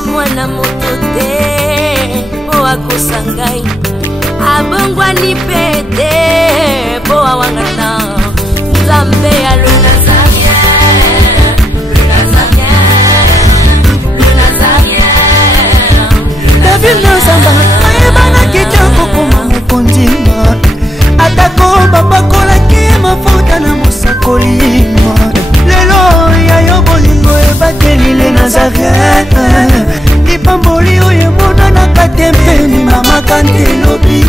mwana moto te po akosa ngai abongwani pe te po awangana Nzambe ya le Nazarien, le Nazarien, le Nazarien. David Nazamba ayebana kitoko koma mokondima atako bapakolaki mafuta na mosakolima lelo yayo bolingo ebateli le Nazarien lipamboli oyo emonanaka te mpeni mama kantelobi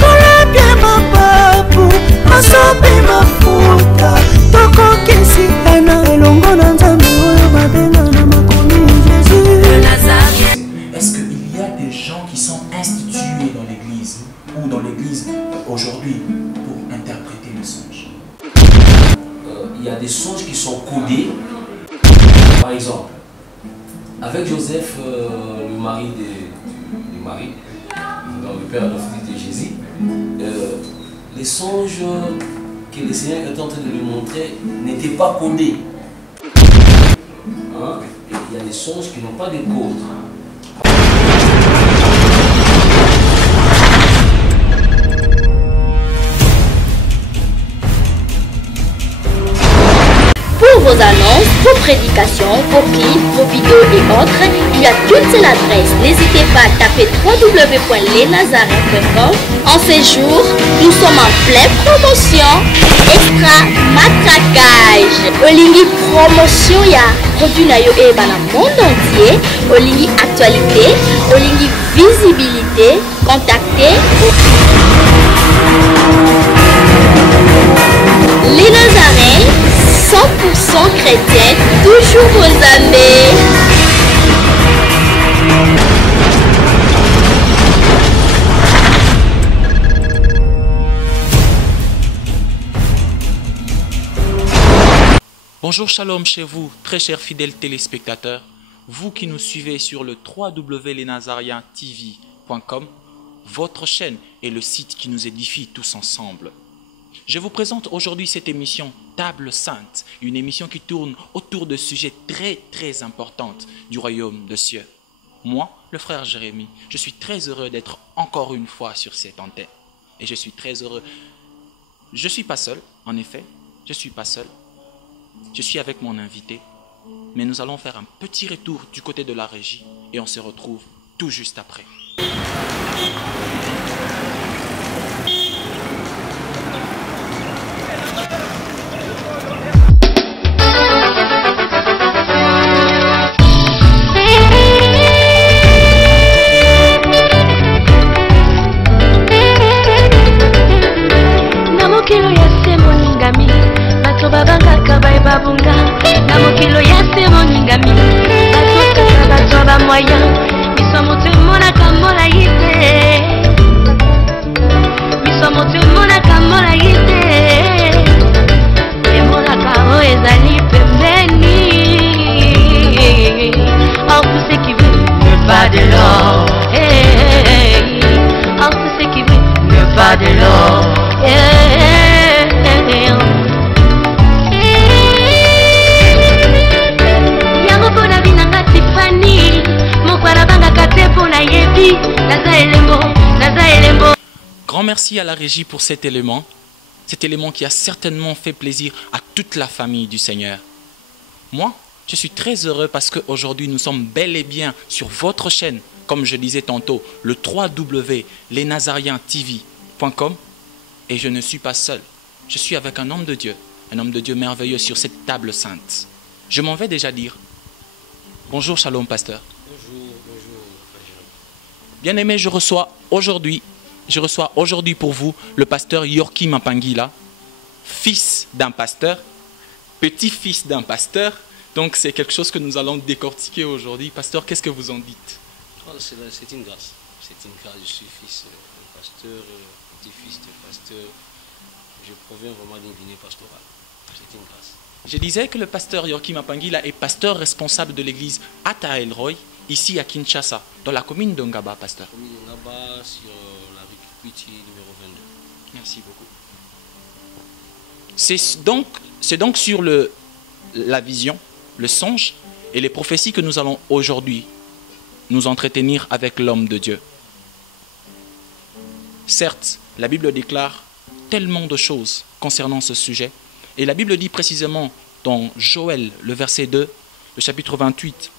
kolapye mapapu masope mafuta tokokisitana elongo na Nzambe oyo babenga na makomi Jésus. Est-ce qu'il y a des gens qui sont institués dans l'église ou dans l'église aujourd'hui pour interpréter le songe? Il y a des songes qui sont codés. Par exemple, avec Joseph, le mari de Marie, le père adoptif de Jésus, les songes que le Seigneur est en train de lui montrer n'étaient pas codés. Hein? Il y a des songes qui n'ont pas de code. Pour vos annonces, vos prédications, vos clips, vos vidéos et autres, il y a qu'une seule adresse. N'hésitez pas à taper www.lesnazarins.com. En ces jours, nous sommes en pleine promotion. Extra matraquage. Olingi promotion ya produit na yo eba na monde entier. Olingi actualité, Olingi visibilité. Contactez les Nazarins. 100% chrétien, toujours vos amis. Bonjour, shalom chez vous, très chers fidèles téléspectateurs. Vous qui nous suivez sur le www.lesnazarientv.com, votre chaîne et le site qui nous édifie tous ensemble. Je vous présente aujourd'hui cette émission Table Sainte, une émission qui tourne autour de sujets très importants du royaume de cieux. Moi, le frère Jérémie, je suis très heureux d'être encore une fois sur cette antenne. Et je suis très heureux. Je ne suis pas seul, en effet, je ne suis pas seul. Je suis avec mon invité, mais nous allons faire un petit retour du côté de la régie et on se retrouve tout juste après. babunga na mokilo ya semo ningami batokaka bazwa bamoya miso moto emonaka molai te miso moto emonaka molai te emonaka oyo ezali pembeni. Or pour ceux qui veulent ne pas de l'or, or pour ceux qui veulent ne pas de l'or, Grand merci à la régie pour cet élément qui a certainement fait plaisir à toute la famille du Seigneur. Moi, je suis très heureux parce qu'aujourd'hui nous sommes bel et bien sur votre chaîne, comme je disais tantôt, le www.lesnazarientv.com, et je ne suis pas seul, je suis avec un homme de Dieu merveilleux sur cette table sainte. Je m'en vais déjà dire bonjour, shalom pasteur. Bonjour. Bien-aimé, je reçois aujourd'hui pour vous le pasteur Yorki Mapangila, fils d'un pasteur, petit-fils d'un pasteur. Donc c'est quelque chose que nous allons décortiquer aujourd'hui. Pasteur, qu'est-ce que vous en dites? C'est une grâce. C'est une grâce. Je suis fils d'un pasteur, petit-fils de pasteur. Je proviens vraiment d'une lignée pastorale. C'est une grâce. Je disais que le pasteur Yorki Mapangila est pasteur responsable de l'église Ata Elroy, ici à Kinshasa, dans la commune de Ngaba, pasteur. La commune de Ngaba, sur la rue Kipiti, numéro 22. Merci beaucoup. C'est donc sur la vision, le songe et les prophéties que nous allons aujourd'hui nous entretenir avec l'homme de Dieu. Certes, la Bible déclare tellement de choses concernant ce sujet. Et la Bible dit précisément dans Joël, le verset 2, le chapitre 28,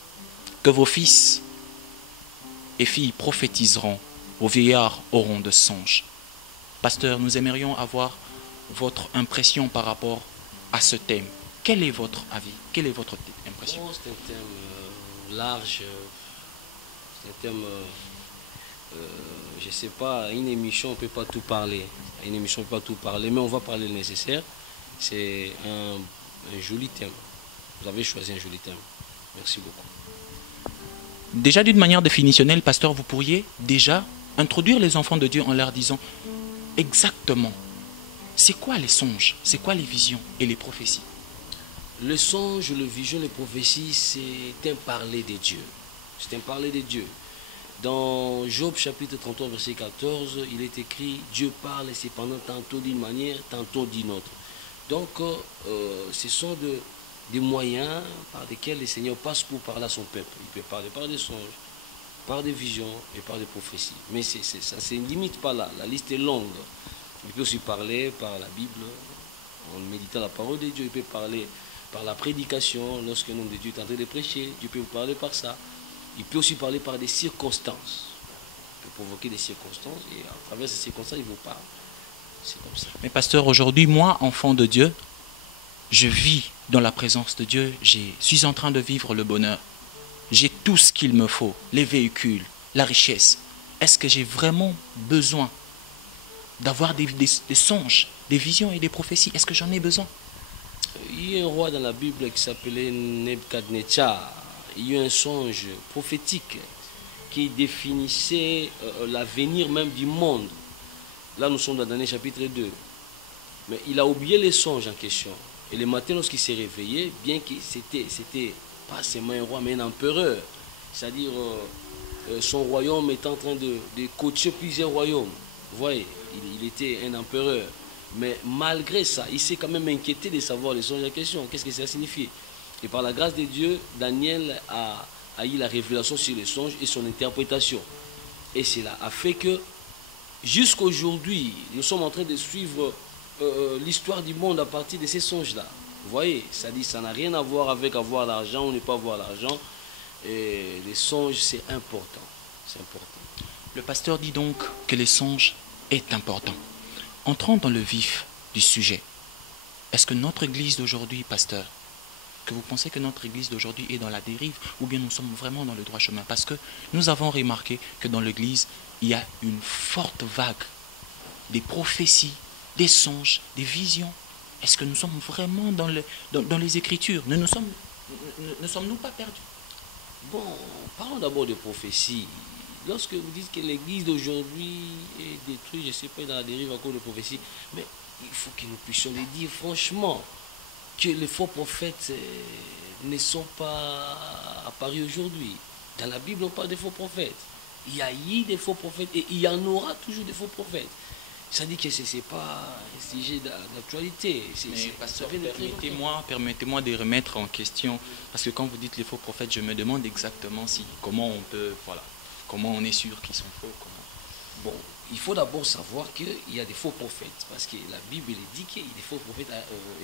que vos fils et filles prophétiseront, vos vieillards auront de songes. Pasteur, nous aimerions avoir votre impression par rapport à ce thème. Quel est votre avis? Quelle est votre impression? C'est un thème large, c'est un thème, je ne sais pas, une émission on ne peut pas tout parler. Une émission on ne peut pas tout parler, mais on va parler le nécessaire. C'est un joli thème. Vous avez choisi un joli thème. Merci beaucoup. Déjà d'une manière définitionnelle, pasteur, vous pourriez déjà introduire les enfants de Dieu en leur disant exactement c'est quoi les songes, c'est quoi les visions et les prophéties. Le songe, le vision, les prophéties, c'est un parler de Dieu. C'est un parler de Dieu. Dans Job chapitre 33 verset 14, il est écrit Dieu parle et cependant tantôt d'une manière, tantôt d'une autre. Donc ce sont des moyens par lesquels le Seigneur passe pour parler à son peuple. Il peut parler par des songes, par des visions et par des prophéties. Mais ça ne limite pas là. La liste est longue. Il peut aussi parler par la Bible, en méditant la parole de Dieu. Il peut parler par la prédication, lorsqu'un homme de Dieu est en train de prêcher. Dieu peut vous parler par ça. Il peut aussi parler par des circonstances. Il peut provoquer des circonstances et à travers ces circonstances, il vous parle. C'est comme ça. Mais pasteur, aujourd'hui, moi, enfant de Dieu, je vis dans la présence de Dieu. Je suis en train de vivre le bonheur. J'ai tout ce qu'il me faut, les véhicules, la richesse. Est-ce que j'ai vraiment besoin d'avoir des songes, des visions et des prophéties? Est-ce que j'en ai besoin? Il y a un roi dans la Bible qui s'appelait Nebuchadnezzar. Il y a eu un songe prophétique qui définissait l'avenir même du monde. Là, nous sommes dans Daniel chapitre 2. Mais il a oublié les songes en question. Et le matin, lorsqu'il s'est réveillé, bien que c'était pas seulement un roi, mais un empereur. C'est-à-dire, son royaume est en train de coacher plusieurs royaumes. Vous voyez, il était un empereur. Mais malgré ça, il s'est quand même inquiété de savoir les songes en question. Qu'est-ce que ça signifie? Et par la grâce de Dieu, Daniel a eu la révélation sur les songes et son interprétation. Et cela a fait que, jusqu'aujourd'hui, nous sommes en train de suivre l'histoire du monde à partir de ces songes-là. Vous voyez, ça dit, ça n'a rien à voir avec avoir l'argent ou ne pas avoir l'argent. Et les songes, c'est important. C'est important. Le pasteur dit donc que les songes est important. Entrons dans le vif du sujet. Est-ce que notre église d'aujourd'hui, pasteur, que vous pensez que notre église d'aujourd'hui est dans la dérive ou bien nous sommes vraiment dans le droit chemin? Parce que nous avons remarqué que dans l'église, il y a une forte vague des prophéties, des songes, des visions. Est-ce que nous sommes vraiment dans les Écritures? Ne sommes-nous pas perdus? Bon, parlons d'abord de prophéties. Lorsque vous dites que l'église d'aujourd'hui est détruite, je ne sais pas, dans la dérive à cause de prophéties, mais il faut que nous puissions le dire franchement, que les faux prophètes ne sont pas apparus aujourd'hui. Dans la Bible, on parle des faux prophètes. Il y a eu des faux prophètes et il y en aura toujours des faux prophètes. Ça dit que ce n'est pas un sujet d'actualité. Mais pasteur, permettez-moi de remettre en question, parce que quand vous dites les faux prophètes, je me demande exactement comment on peut, voilà, comment on est sûr qu'ils sont faux. Bon, il faut d'abord savoir qu'il y a des faux prophètes, parce que la Bible dit que des faux prophètes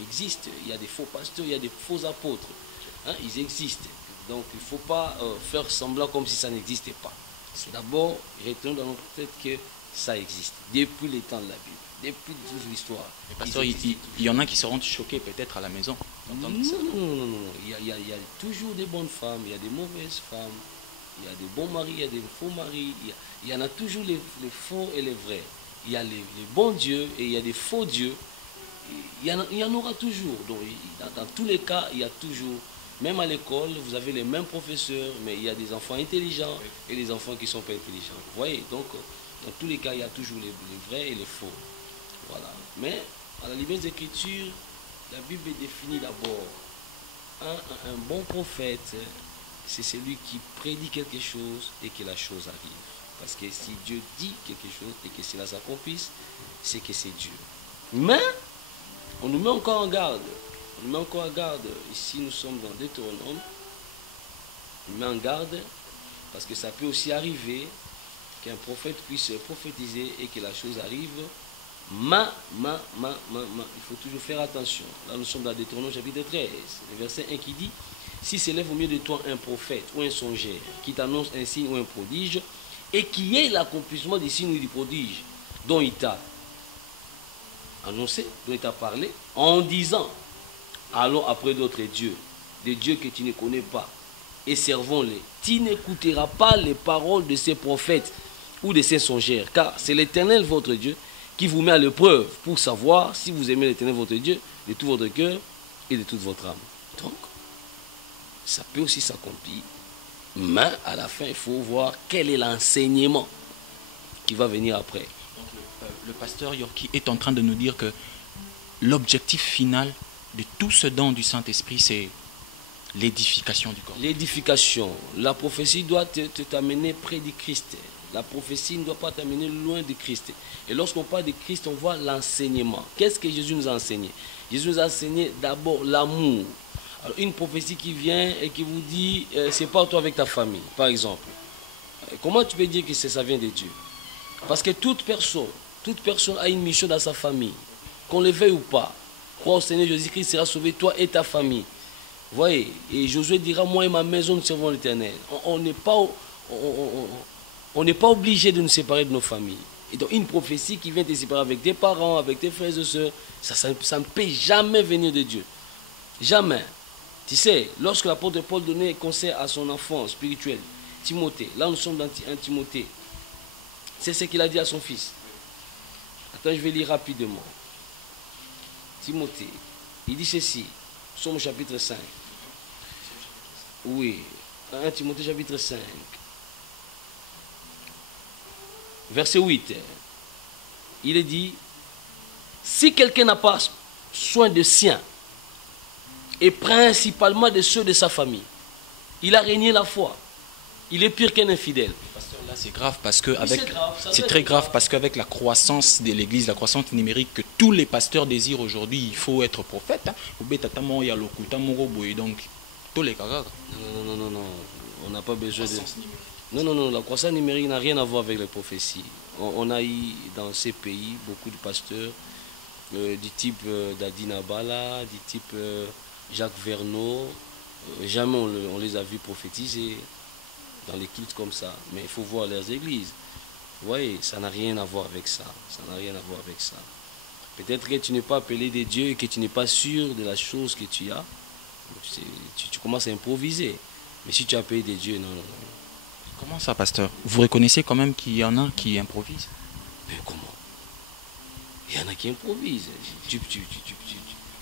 existent. Il y a des faux pasteurs, il y a des faux apôtres. Hein, ils existent. Donc il ne faut pas faire semblant comme si ça n'existait pas. C'est d'abord, retenons dans notre tête que ça existe, depuis les temps de la Bible, depuis toute l'histoire. Pasteur, il y en a qui seront choqués peut-être à la maison. Non. Il y a toujours des bonnes femmes, il y a des mauvaises femmes, il y a des bons maris, il y a des faux maris, il y en a toujours les faux et les vrais. Il y a les bons dieux et il y a des faux dieux. Il y en aura toujours. Donc, dans tous les cas, il y a toujours, même à l'école, vous avez les mêmes professeurs, mais il y a des enfants intelligents et des enfants qui ne sont pas intelligents. Vous voyez, donc, dans tous les cas, il y a toujours les vrais et les faux. Voilà. Mais, à la limite des Écritures, la Bible définit d'abord un bon prophète, c'est celui qui prédit quelque chose et que la chose arrive. Parce que si Dieu dit quelque chose et que cela s'accomplisse, c'est que c'est Dieu. Mais, on nous met encore en garde. On nous met encore en garde. Ici, nous sommes dans Deutéronome, met en garde, parce que ça peut aussi arriver qu'un prophète puisse prophétiser et que la chose arrive. Il faut toujours faire attention. Là, nous sommes dans Deutéronome chapitre 13, le verset 1 qui dit: si s'élève au milieu de toi un prophète ou un songeur qui t'annonce un signe ou un prodige, et qui est l'accomplissement des signes ou du prodige dont il t'a annoncé, dont il t'a parlé, en disant: allons après d'autres dieux, des dieux que tu ne connais pas, et servons-les. Tu n'écouteras pas les paroles de ces prophètes ou de ces songeurs, car c'est l'Éternel votre Dieu qui vous met à l'épreuve pour savoir si vous aimez l'Éternel votre Dieu de tout votre cœur et de toute votre âme. Donc, ça peut aussi s'accomplir, mais à la fin, il faut voir quel est l'enseignement qui va venir après. Donc, le pasteur Yorki est en train de nous dire que l'objectif final de tout ce don du Saint-Esprit, c'est l'édification du corps. L'édification. La prophétie doit t'amener près du Christ. La prophétie ne doit pas t'amener loin de Christ. Et lorsqu'on parle de Christ, on voit l'enseignement. Qu'est-ce que Jésus nous a enseigné? Jésus nous a enseigné d'abord l'amour. Alors, une prophétie qui vient et qui vous dit sépare-toi avec ta famille, par exemple. Comment tu peux dire que ça vient de Dieu? Parce que toute personne a une mission dans sa famille. Qu'on le veuille ou pas, crois au Seigneur Jésus-Christ sera sauvé, toi et ta famille. Vous voyez, et Josué dira: moi et ma maison nous servons l'Éternel. On n'est pas obligé de nous séparer de nos familles. Et donc une prophétie qui vient te séparer avec tes parents, avec tes frères et soeurs, ça ne peut jamais venir de Dieu. Jamais. Tu sais, lorsque l'apôtre Paul donnait conseil à son enfant spirituel, Timothée, là nous sommes dans 1 Timothée, c'est ce qu'il a dit à son fils. Attends, je vais lire rapidement. Timothée, il dit ceci, Psaume au chapitre 5. Oui, 1 Timothée chapitre 5. Verset 8. Il est dit: si quelqu'un n'a pas soin de sien, et principalement de ceux de sa famille, il a régné la foi. Il est pire qu'un infidèle. Pasteur, là c'est grave parce que c'est très grave parce qu'avec la croissance de l'Église, la croissance numérique que tous les pasteurs désirent aujourd'hui, il faut être prophète. Donc tous les cagas. Non, on n'a pas besoin de. Non, la croissance numérique n'a rien à voir avec les prophéties. On a eu dans ces pays beaucoup de pasteurs du type d'Adina Bala, du type Jacques Verneau. Jamais on les a vus prophétiser dans les cultes comme ça. Mais il faut voir leurs églises. Vous voyez, ça n'a rien à voir avec ça. Ça n'a rien à voir avec ça. Peut-être que tu n'es pas appelé de Dieu et que tu n'es pas sûr de la chose que tu as. Tu commences à improviser. Mais si tu es appelé de Dieu, non. Comment ça, pasteur? Vous reconnaissez quand même qu'il y en a qui improvisent? Mais comment? Il y en a qui improvisent.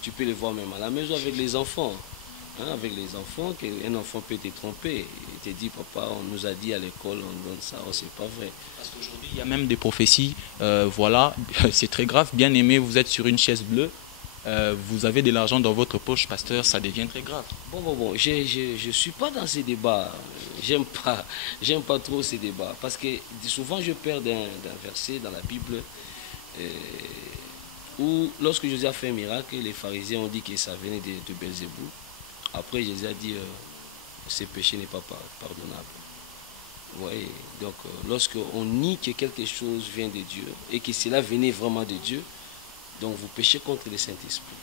Tu peux les voir même à la maison avec les enfants. Avec les enfants, un enfant peut te tromper. Il te dit: papa, on nous a dit à l'école, on donne ça. Oh, c'est pas vrai. Parce qu'aujourd'hui, il y a même des prophéties. Voilà, c'est très grave. Bien aimé, vous êtes sur une chaise bleue. Vous avez de l'argent dans votre poche, pasteur, ça devient très grave. Bon, je ne suis pas dans ces débats. J'aime pas trop ces débats. Parce que souvent, je perds d'un verset dans la Bible où, lorsque Jésus a fait un miracle, les pharisiens ont dit que ça venait de Belzéboul. Après, Jésus a dit ce péché n'est pas pardonnable. Vous voyez, donc, lorsqu'on nie que quelque chose vient de Dieu et que cela venait vraiment de Dieu, donc vous péchez contre le Saint-Esprit.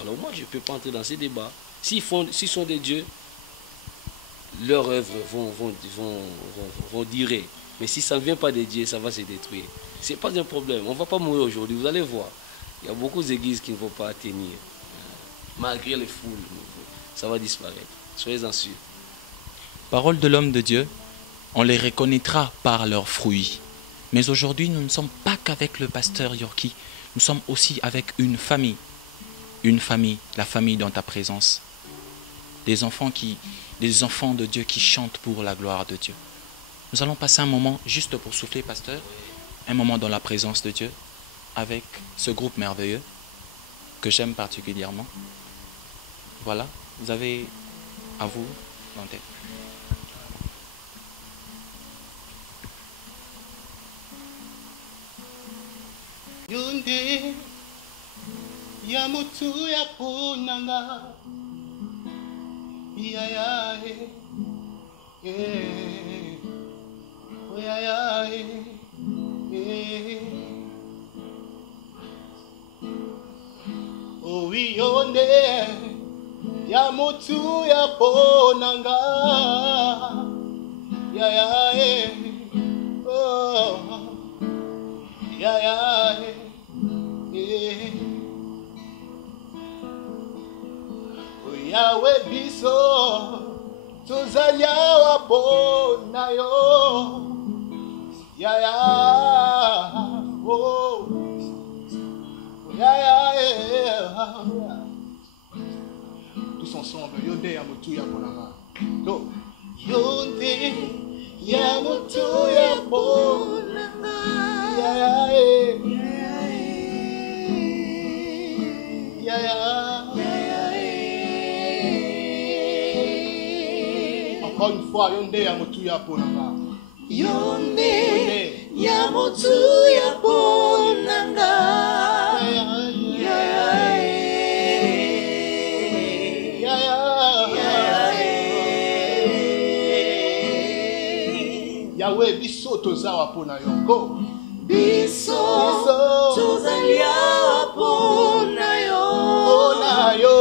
Alors moi, je ne peux pas entrer dans ces débats. S'ils sont des dieux, leurs œuvres vont durer. Mais si ça ne vient pas de Dieu, ça va se détruire. Ce n'est pas un problème. On ne va pas mourir aujourd'hui. Vous allez voir. Il y a beaucoup d'églises qui ne vont pas tenir. Malgré les foules, ça va disparaître. Soyez-en sûrs. Parole de l'homme de Dieu, on les reconnaîtra par leurs fruits. Mais aujourd'hui, nous ne sommes pas qu'avec le pasteur Yorki. Nous sommes aussi avec une famille, la famille dans ta présence. Des enfants de Dieu qui chantent pour la gloire de Dieu. Nous allons passer un moment, juste pour souffler, pasteur, un moment dans la présence de Dieu, avec ce groupe merveilleux, que j'aime particulièrement. Voilà, vous avez à vous en tête. Yonde ya mutu ya ponanga ya Oh, yeah, yeah, oh, we on ya mutu ya ponanga. Yeah, yeah, oh, yeah, yeah, oh, Yahweh biso tuzalia wapona yo. Yeah, yeah, oh, yeah, yeah. Tous ensemble, yonde ya mutu ya ponanga. Go. Yonde ya mutu ya ponanga. Yeah, yeah, yeah, yeah. Encore une fois, yonde ya mutu ya ponanga. Yonde ya mutu ya ponanga. Yahweh biso tozawa pona yongo. Biso tozalia pona yo. Pona yo.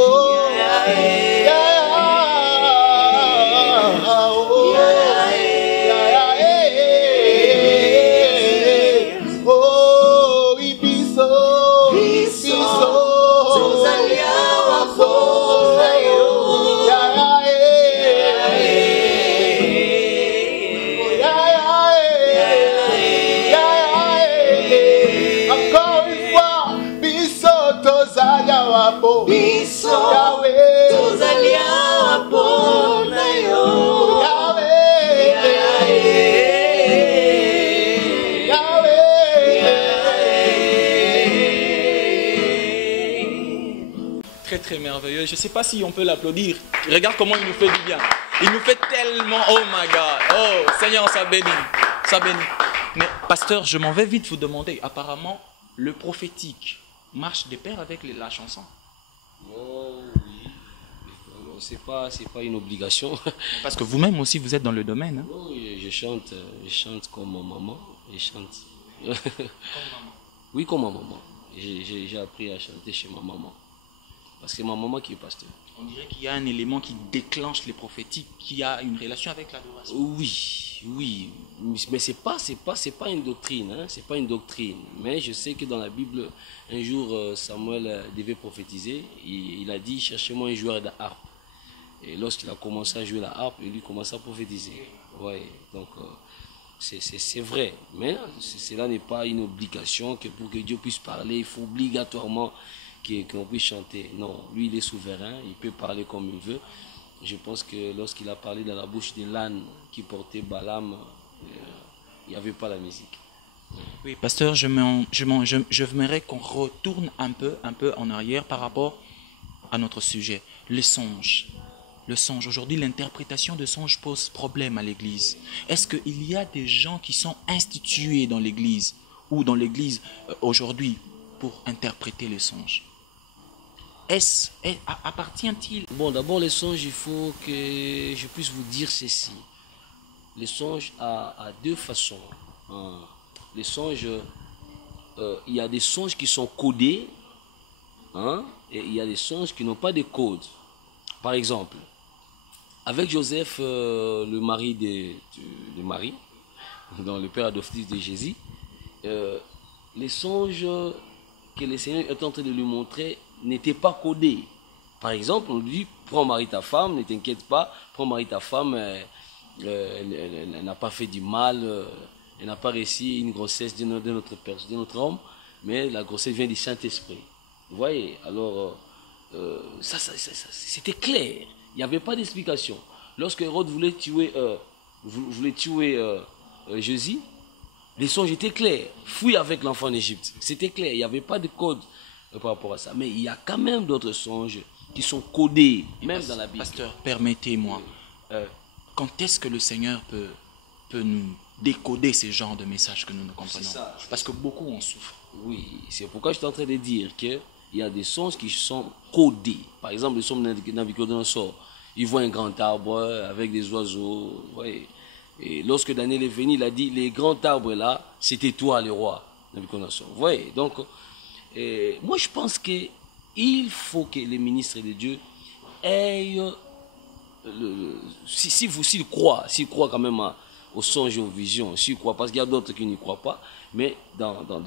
Oh, biso tozalia pona yo. Biso Yahweh tozalia pona yo. Très très merveilleux. Je ne sais pas si on peut l'applaudir. Regarde comment il nous fait du bien. Il nous fait tellement... Oh my God. Oh Seigneur, ça bénit. Ça bénit. Mais pasteur, je m'en vais vite vous demander. Apparemment, le prophétique marche de pair avec la chanson. Oh oui. C'est pas une obligation. Parce que vous-même aussi, vous êtes dans le domaine. Hein? Oui, je chante comme ma maman. Je chante. Comme maman. Oui, comme ma maman. J'ai appris à chanter chez ma maman. Parce que c'est ma maman qui est pasteur. On dirait qu'il y a un élément qui déclenche les prophétiques, qui a une relation avec l'adoration. Oui. Mais c'est pas une doctrine, hein? C'est pas une doctrine. Mais je sais que dans la Bible, un jour, Samuel devait prophétiser. Il a dit, cherchez-moi un joueur de harpe. Et lorsqu'il a commencé à jouer la harpe, il lui commençait à prophétiser. Ouais, donc c'est vrai. Mais cela n'est pas une obligation que pour que Dieu puisse parler, il faut obligatoirement qu'on puisse chanter. Non, lui il est souverain, il peut parler comme il veut. Je pense que lorsqu'il a parlé dans la bouche de l'âne qui portait Balaam, il n'y avait pas la musique. Oui, pasteur, j'aimerais qu'on retourne un peu en arrière par rapport à notre sujet, les songes. Le songe, aujourd'hui, l'interprétation de songes pose problème à l'Église. Est-ce qu'il y a des gens qui sont institués dans l'Église ou dans l'Église aujourd'hui pour interpréter les songes? Appartient-il? Bon, d'abord, les songes, il faut que je puisse vous dire ceci. Les songes à deux façons. Les songes, il y a des songes qui sont codés, hein, et il y a des songes qui n'ont pas de code. Par exemple, avec Joseph, le mari de Marie, dans le père adoptif de Jésus, les songes que le Seigneur est en train de lui montrer n'étaient pas codés. Par exemple, on lui dit, prends Marie ta femme, ne t'inquiète pas, prends Marie ta femme, elle n'a pas fait du mal, elle n'a pas réussi une grossesse de notre homme, mais la grossesse vient du Saint-Esprit. Vous voyez, alors, c'était clair, il n'y avait pas d'explication. Lorsque Hérode voulait tuer Jésus, les songes étaient clairs, fuis avec l'enfant en Égypte, c'était clair, il n'y avait pas de code par rapport à ça. Mais il y a quand même d'autres songes qui sont codés, même dans la Bible. Pasteur, permettez-moi, quand est-ce que le Seigneur peut nous décoder ces genres de messages que nous ne comprenons? Parce que beaucoup en souffrent. Oui, c'est pourquoi je suis en train de dire qu'il y a des songes qui sont codés. Par exemple, le somme de Nabucodonosor, il voit un grand arbre avec des oiseaux. Vous voyez. Et lorsque Daniel est venu, il a dit, les grands arbres là, c'était toi le roi. Vous voyez. Donc, moi je pense qu'il faut que les ministres de Dieu aient, s'ils croient quand même aux songes et aux visions, s'ils croient, parce qu'il y a d'autres qui n'y croient pas, mais dans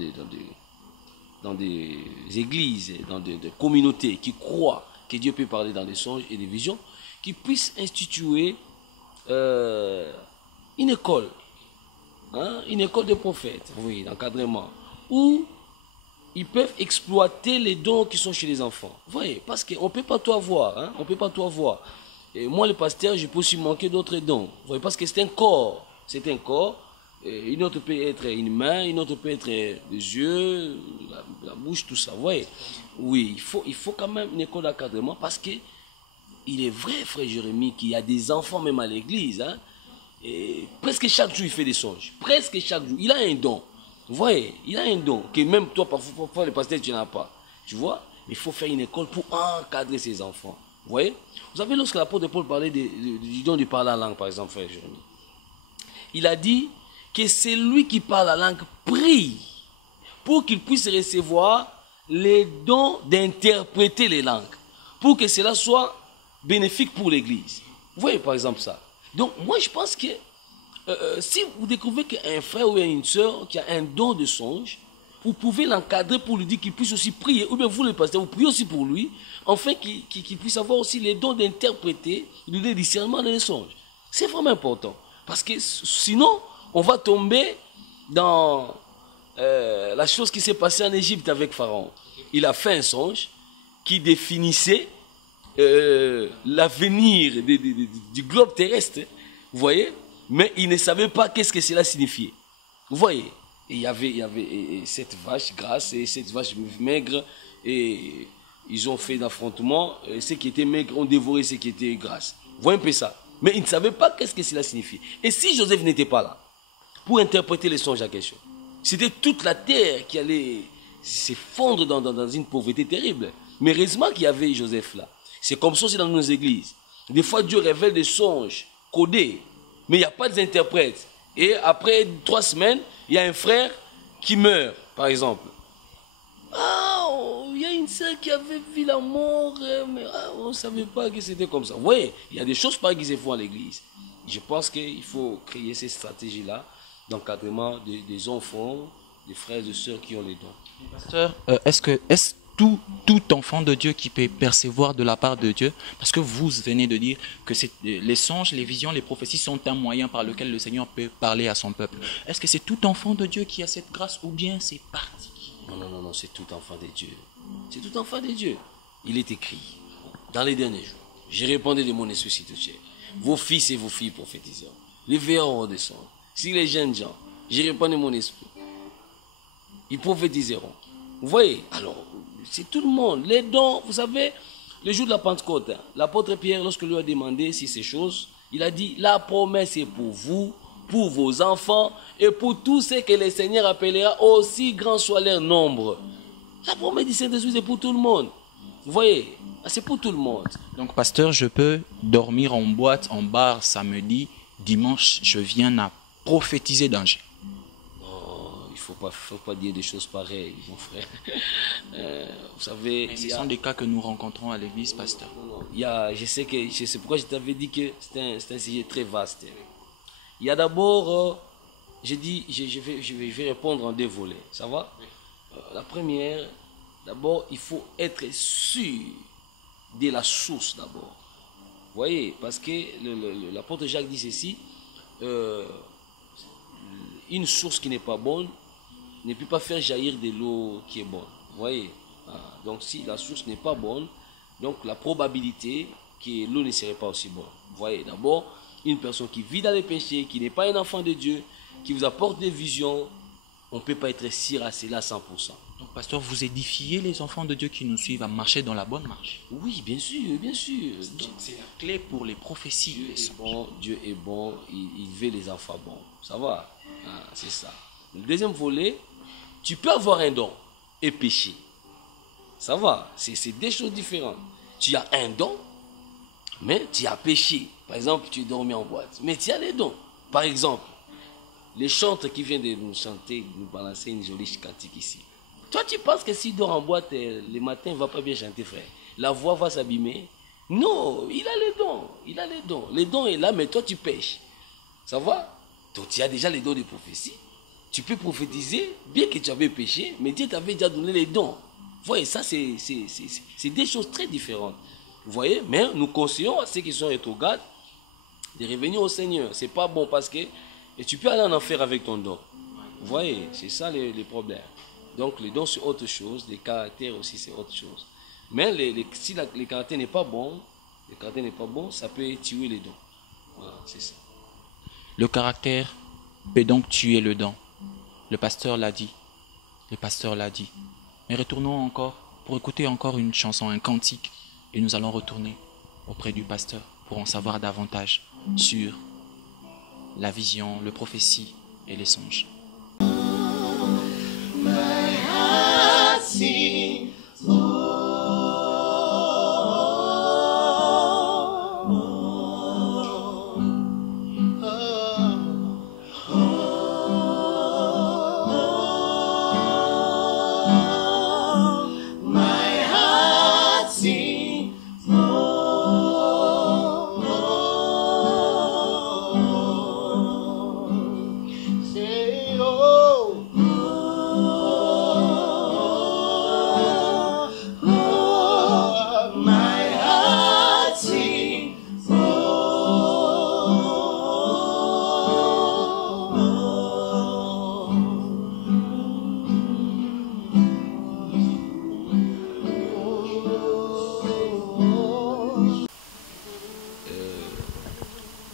des églises, dans des communautés qui croient que Dieu peut parler dans des songes et des visions, qui puissent instituer une école de prophètes, oui, d'encadrement, où ils peuvent exploiter les dons qui sont chez les enfants. Vous voyez, parce qu'on ne peut pas tout avoir, on peut pas tout avoir. Et moi, le pasteur, je peux aussi manquer d'autres dons. Vous voyez, parce que c'est un corps. C'est un corps. Et une autre peut être une main, une autre peut être les yeux, la bouche, tout ça. Vous voyez, oui, il faut quand même une école d'encadrement, parce que il est vrai, frère Jérémie, qu'il y a des enfants même à l'église. Et presque chaque jour, il fait des songes. Presque chaque jour. Il a un don. Vous voyez, il a un don que même toi, parfois, le pasteur, tu n'as pas. Tu vois, mais il faut faire une école pour encadrer ses enfants. Vous voyez, vous savez, lorsque l'apôtre Paul parlait du don du parler la langue, par exemple, frère Jérémie, il a dit que c'est lui qui parle la langue prie pour qu'il puisse recevoir les dons d'interpréter les langues, pour que cela soit bénéfique pour l'église. Vous voyez, par exemple, ça. Donc, moi, je pense que si vous découvrez qu'un frère ou une soeur qui a un don de songe, vous pouvez l'encadrer pour lui dire qu'il puisse aussi prier, ou bien vous, le pasteur, vous priez aussi pour lui, afin qu'il puisse avoir aussi les dons d'interpréter, de discernement dans les songes. C'est vraiment important. Parce que sinon, on va tomber dans la chose qui s'est passée en Égypte avec Pharaon. Il a fait un songe qui définissait l'avenir du globe terrestre, vous voyez, mais il ne savait pas qu'est-ce que cela signifiait. Vous voyez, et il y avait cette vache grasse et cette vache maigre, et ils ont fait d'affrontement, ceux qui étaient maigres ont dévoré ceux qui étaient grasses. Vous voyez un peu ça. Mais ils ne savaient pas qu'est-ce que cela signifiait. Et si Joseph n'était pas là pour interpréter les songes à question, c'était toute la terre qui allait s'effondrer dans une pauvreté terrible. Mais heureusement qu'il y avait Joseph là. C'est comme ça aussi dans nos églises. Des fois, Dieu révèle des songes codés, mais il n'y a pas d'interprète. Et après 3 semaines, il y a un frère qui meurt, par exemple. Il y a une sœur qui avait vu la mort, mais on ne savait pas que c'était comme ça. Vous voyez, il y a des choses pareilles qui se font à l'église. Je pense qu'il faut créer ces stratégies-là d'encadrement des enfants, des frères et sœurs qui ont les dons. Pasteur, est-ce tout enfant de Dieu qui peut percevoir de la part de Dieu, parce que vous venez de dire que les songes, les visions, les prophéties sont un moyen par lequel le Seigneur peut parler à son peuple. Est-ce que c'est tout enfant de Dieu qui a cette grâce, ou bien c'est particulier? Non, c'est tout enfant de Dieu. C'est tout enfant de Dieu. Il est écrit, dans les derniers jours, j'ai répandu de mon esprit sur toute chair. Vos fils et vos filles prophétiseront. Les veilleront redescendront. Si les jeunes gens, j'ai répandu mon esprit, ils prophétiseront. Vous voyez, alors, c'est tout le monde. Les dons, vous savez, le jour de la Pentecôte, l'apôtre Pierre, lorsque lui a demandé si ces choses, il a dit, la promesse est pour vous, pour vos enfants, et pour tous ceux que le Seigneur appellera, aussi grand soit leur nombre. La promesse du Saint-Esprit, c'est pour tout le monde. Vous voyez, c'est pour tout le monde. Donc, pasteur, je peux dormir en boîte, en bar, samedi, dimanche, je viens à prophétiser danger. Il ne faut pas dire des choses pareilles, mon frère. Vous savez... Mais ce sont des cas que nous rencontrons à l'église, pasteur. C'est pourquoi je t'avais dit que c'est un sujet très vaste. Il y a d'abord, je vais répondre en 2 volets, ça va? La première, d'abord, il faut être sûr de la source d'abord. Vous voyez, parce que l'apôtre Jacques dit ceci, une source qui n'est pas bonne ne peut pas faire jaillir de l'eau qui est bonne. Vous voyez? Donc si la source n'est pas bonne, donc la probabilité que l'eau ne serait pas aussi bonne. Vous voyez, d'abord, une personne qui vit dans les péchés, qui n'est pas un enfant de Dieu, qui vous apporte des visions, on ne peut pas être sûr à cela à 100%. Donc, pasteur, vous édifiez les enfants de Dieu qui nous suivent à marcher dans la bonne marche. Oui, bien sûr, bien sûr. C'est la clé pour les prophéties. Dieu est bon, il veut les enfants bons. Ça va? C'est ça. Le deuxième volet, tu peux avoir un don et pécher. Ça va? C'est 2 choses différentes. Tu as un don, Mais tu as péché. Par exemple, tu es dormi en boîte. Mais tu as les dons. Par exemple, les chantres qui viennent de nous chanter, de nous balancer une jolie cantique ici. Toi, tu penses que s'il dort en boîte, le matin, il ne va pas bien chanter, frère. La voix va s'abîmer. Non, il a les dons. Il a les dons. Les dons est là, mais toi, tu pêches. Ça va? Donc, tu as déjà les dons de prophétie. Tu peux prophétiser, bien que tu avais péché, mais Dieu t'avait déjà donné les dons. Vous voyez, ça, c'est des choses très différentes. Vous voyez? Mais nous conseillons à ceux qui sont rétrogrades de revenir au Seigneur. C'est pas bon parce que et tu peux aller en enfer avec ton don. Vous voyez, c'est ça les problèmes. Donc les dons c'est autre chose, les caractères aussi c'est autre chose. Mais si le caractère n'est pas bon, ça peut tuer les dons. Voilà, c'est ça. Le caractère peut donc tuer le don. Le pasteur l'a dit. Le pasteur l'a dit. Mais retournons encore pour écouter encore une chanson, un cantique. Et nous allons retourner auprès du pasteur pour en savoir davantage sur la vision, le prophétie et les songes.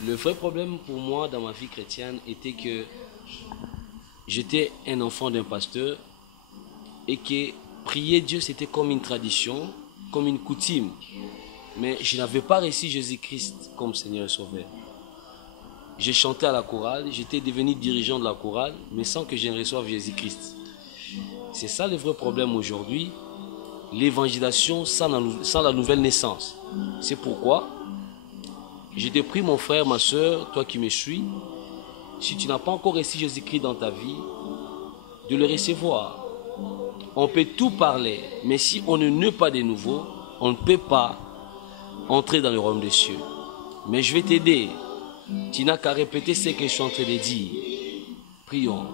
Le vrai problème pour moi dans ma vie chrétienne était que j'étais un enfant d'un pasteur et que prier Dieu c'était comme une tradition, comme une coutume. Mais je n'avais pas reçu Jésus-Christ comme Seigneur et Sauveur. J'ai chanté à la chorale, j'étais devenu dirigeant de la chorale, mais sans que je ne reçoive Jésus-Christ. C'est ça le vrai problème aujourd'hui, l'évangélisation sans la nouvelle naissance. C'est pourquoi je te prie, mon frère, ma soeur, toi qui me suis, si tu n'as pas encore reçu Jésus-Christ dans ta vie, de le recevoir. On peut tout parler, mais si on ne naît pas de nouveau, on ne peut pas entrer dans le royaume des cieux. Mais je vais t'aider. Tu n'as qu'à répéter ce que je suis en train de dire. Prions.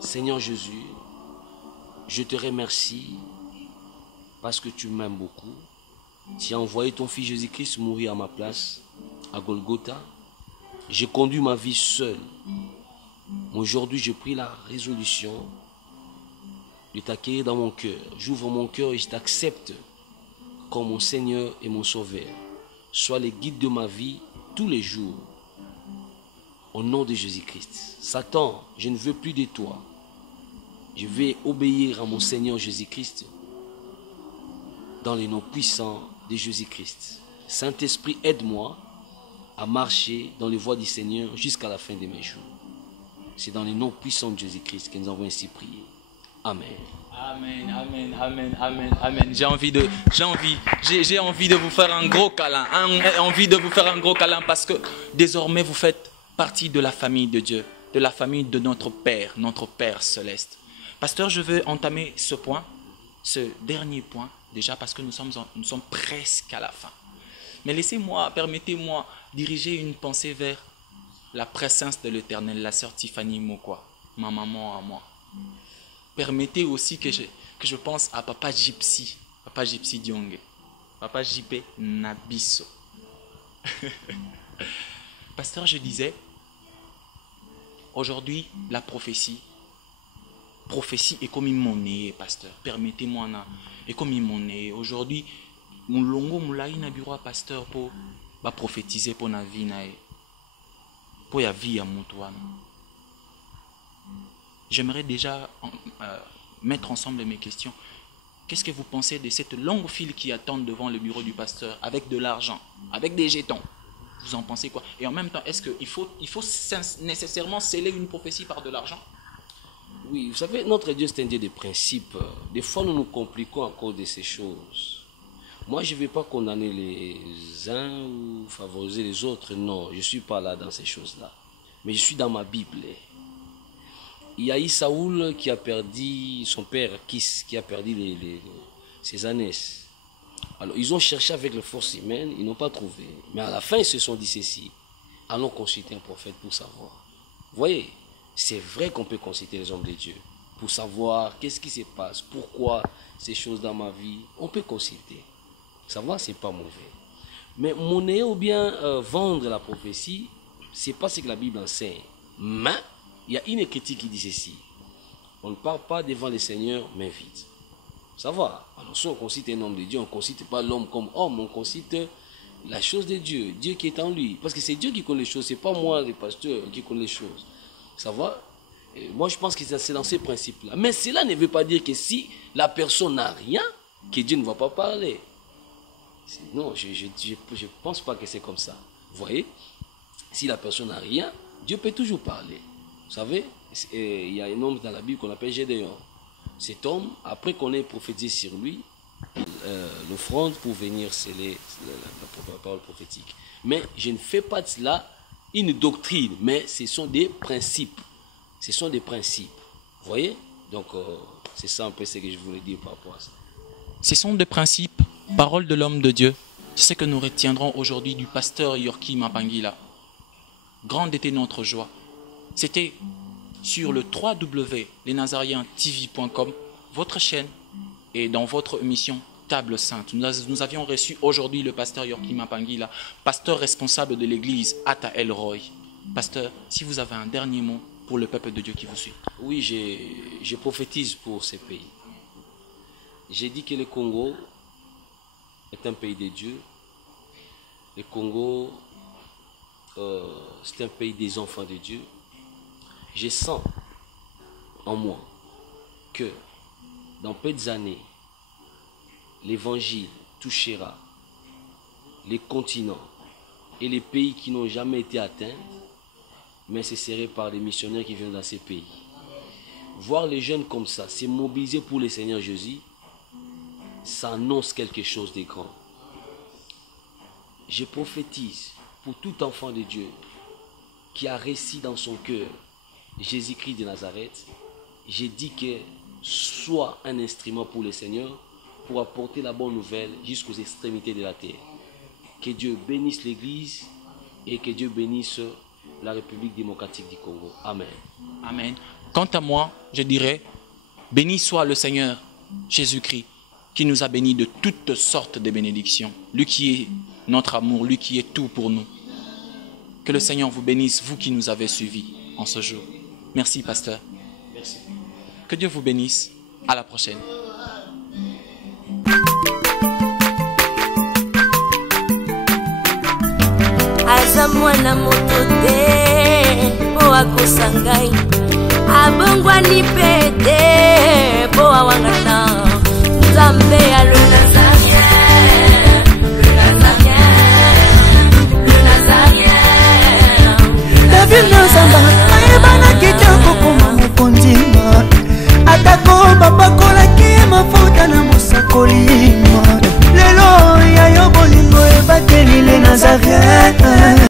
Seigneur Jésus, je te remercie parce que tu m'aimes beaucoup. Tu as envoyé ton fils Jésus-Christ mourir à ma place à Golgotha. J'ai conduit ma vie seul. Aujourd'hui, j'ai pris la résolution de t'accueillir dans mon cœur. J'ouvre mon cœur et je t'accepte comme mon Seigneur et mon Sauveur. Sois le guide de ma vie tous les jours. Au nom de Jésus-Christ. Satan, je ne veux plus de toi. Je vais obéir à mon Seigneur Jésus-Christ dans les noms puissants de Jésus-Christ. Saint-Esprit, aide-moi à marcher dans les voies du Seigneur jusqu'à la fin de mes jours. C'est dans les noms puissants de Jésus-Christ que nous avons ainsi prié. Amen. Amen, amen, amen, amen, amen. J'ai envie de vous faire un gros câlin. Envie de vous faire un gros câlin parce que désormais vous faites partie de la famille de Dieu, de la famille de notre Père céleste. Pasteur, je veux entamer ce point, ce dernier point, déjà parce que nous sommes presque à la fin. Mais permettez-moi diriger une pensée vers la présence de l'Éternel, la sœur Tiffany Mokwa, ma maman à moi. Permettez aussi que je pense à Papa Gypsy Diongue, Papa JP Nabiso. Pasteur, je disais, aujourd'hui, la prophétie est comme une monnaie, pasteur. Permettez-moi, est comme une monnaie. Aujourd'hui, mon longo moulai na bureau pasteur pour prophétiser pour la vie pour la vie à Moutouane. J'aimerais déjà mettre ensemble mes questions. Qu'est-ce que vous pensez de cette longue file qui attend devant le bureau du pasteur avec de l'argent, avec des jetons? Vous en pensez quoi? Et en même temps, est-ce qu'il faut nécessairement sceller une prophétie par de l'argent? Oui, vous savez, notre Dieu, c'est un Dieu de principes. Des fois, nous nous compliquons à cause de ces choses. Moi, je ne vais pas condamner les uns ou favoriser les autres. Non, je ne suis pas là dans ces choses-là. Mais je suis dans ma Bible. Il y a eu Saoul qui a perdu son père, qui a perdu ses ânesses. Alors, ils ont cherché avec les forces humaines, ils n'ont pas trouvé. Mais à la fin, ils se sont dit ceci. Allons consulter un prophète pour savoir. Vous voyez, c'est vrai qu'on peut consulter les hommes de Dieu pour savoir qu'est-ce qui se passe, pourquoi ces choses dans ma vie. On peut consulter. Savoir, ce n'est pas mauvais. Mais monnaie ou bien vendre la prophétie, ce n'est pas ce que la Bible enseigne. Mais il y a une critique qui dit ceci. On ne parle pas devant les seigneurs, mais vite. Ça va. Alors si on consulte un homme de Dieu, on ne consulte pas l'homme comme homme, on consulte la chose de Dieu, Dieu qui est en lui. Parce que c'est Dieu qui connaît les choses, ce n'est pas moi, le pasteur, qui connaît les choses. Ça va. Et moi, je pense que c'est dans ces principes-là. Mais cela ne veut pas dire que si la personne n'a rien, que Dieu ne va pas parler. Non, je ne pense pas que c'est comme ça. Vous voyez, si la personne n'a rien, Dieu peut toujours parler. Vous savez, il y a un homme dans la Bible qu'on appelle Gédéon. Cet homme, après qu'on ait prophétisé sur lui, l'offrande pour venir sceller la parole prophétique. Mais je ne fais pas de cela une doctrine, mais ce sont des principes. Ce sont des principes. Vous voyez? Donc, c'est ça un peu ce que je voulais dire par rapport à ça. Ce sont des principes, paroles de l'homme de Dieu. C'est ce que nous retiendrons aujourd'hui du pasteur Yorki Mapangila. Grande était notre joie. C'était sur le www.lesnazarientv.com, votre chaîne, et dans votre émission Table Sainte. Nous avions reçu aujourd'hui le pasteur Yorki Mapangila, pasteur responsable de l'église Ata El Roy. Pasteur, si vous avez un dernier mot pour le peuple de Dieu qui vous suit. Oui, je prophétise pour ces pays. J'ai dit que le Congo est un pays de Dieu. Le Congo, c'est un pays des enfants de Dieu. Je sens en moi que dans peu d'années, l'évangile touchera les continents et les pays qui n'ont jamais été atteints, mais ce serait par les missionnaires qui viennent dans ces pays. Voir les jeunes comme ça, se mobiliser pour le Seigneur Jésus, ça annonce quelque chose de grand. Je prophétise pour tout enfant de Dieu qui a reçu dans son cœur Jésus-Christ de Nazareth. J'ai dit que soit un instrument pour le Seigneur pour apporter la bonne nouvelle jusqu'aux extrémités de la terre. Que Dieu bénisse l'Église et que Dieu bénisse la République démocratique du Congo. Amen. Amen. Quant à moi, je dirais, béni soit le Seigneur Jésus-Christ qui nous a bénis de toutes sortes de bénédictions. Lui qui est notre amour, lui qui est tout pour nous. Que le Seigneur vous bénisse, vous qui nous avez suivis en ce jour. Merci, pasteur. Merci. Que Dieu vous bénisse. À la prochaine. Aza mwana moto te po akosa ngai abongwani pete